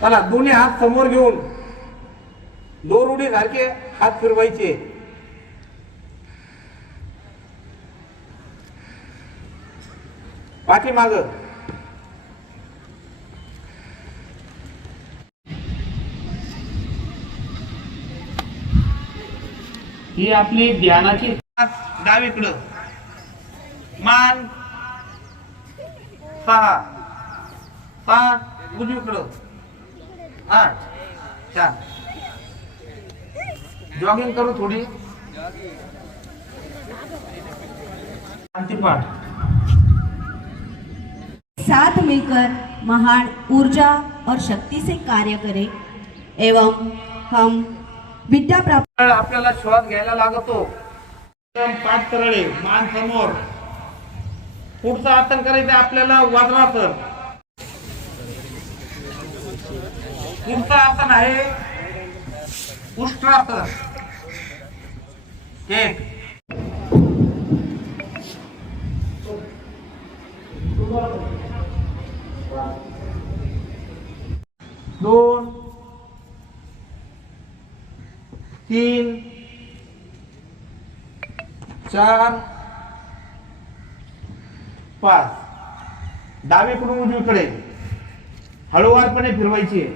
चला दोन्ही हात समोर घेऊन दोर सारखे हात फिरवायचे. पाठीमाग. ही आपली ध्यानाची डावीकडं मान सहा. सात उजवीकडं. आठ. चार. जॉगिंग करू थोडी. साथ मिलकर महान ऊर्जा और शक्ति से कार्य करें एवं हम विद्या प्राप्त आपल्याला श्वास घ्यायला लागतो. पाठ करळे मान समोर. पुढचं आसन करायचं आपल्याला वज्रासन पुढचं आसन आहे उष्ट्रासन एक दोन तीन चार पाच. डावीकडून उजवीकडे. हळूवारपणे फिरवायची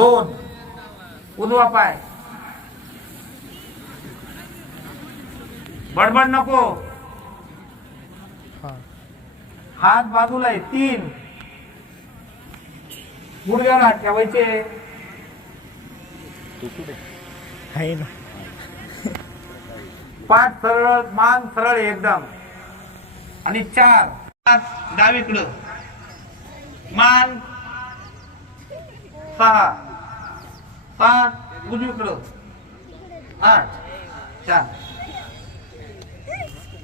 दोन. उजवा पाय. बडबड नको. हात बाजूला आहे तीन. गुडघ्यावर हात ठेवायचे. पाठ सरळ मान सरळ एकदम. आणि चार. पाच डावीकडं. मान सहा. पाच उजवीकडं आठ. चार.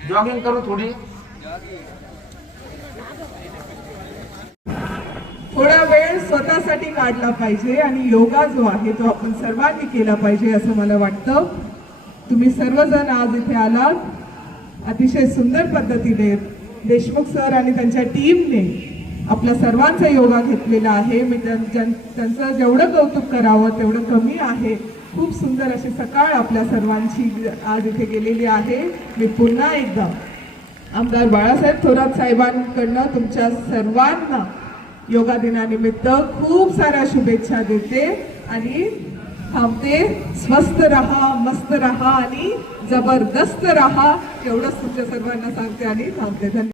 जॉगिंग करू थोडी. थोडा वेळ स्वतःसाठी काढला पाहिजे आणि योगा जो आहे तो आपण सर्वांनी केला पाहिजे असं मला वाटतं. तुम्ही सर्वजण आज इथे आलात. अतिशय सुंदर पद्धतीने देशमुख सर आणि त्यांच्या टीमने आपल्या सर्वांचा योगा घेतलेला आहे. मी त्यांचं जेवढं कौतुक करावं तेवढं कमी आहे. खूप सुंदर अशी सकाळ आपल्या सर्वांची आज इथे गेलेली आहे. मी पुन्हा एकदा आमदार बाळासाहेब थोरात साहेबांकडनं तुमच्या सर्वांना योगा दिनानिमित्त खूप साऱ्या शुभेच्छा देते. आणि थांबते. स्वस्त रहा मस्त रहा आणि जबरदस्त रहा. एवढंच तुमच्या सर्वांना सांगते आणि थांबते. धन्यवाद.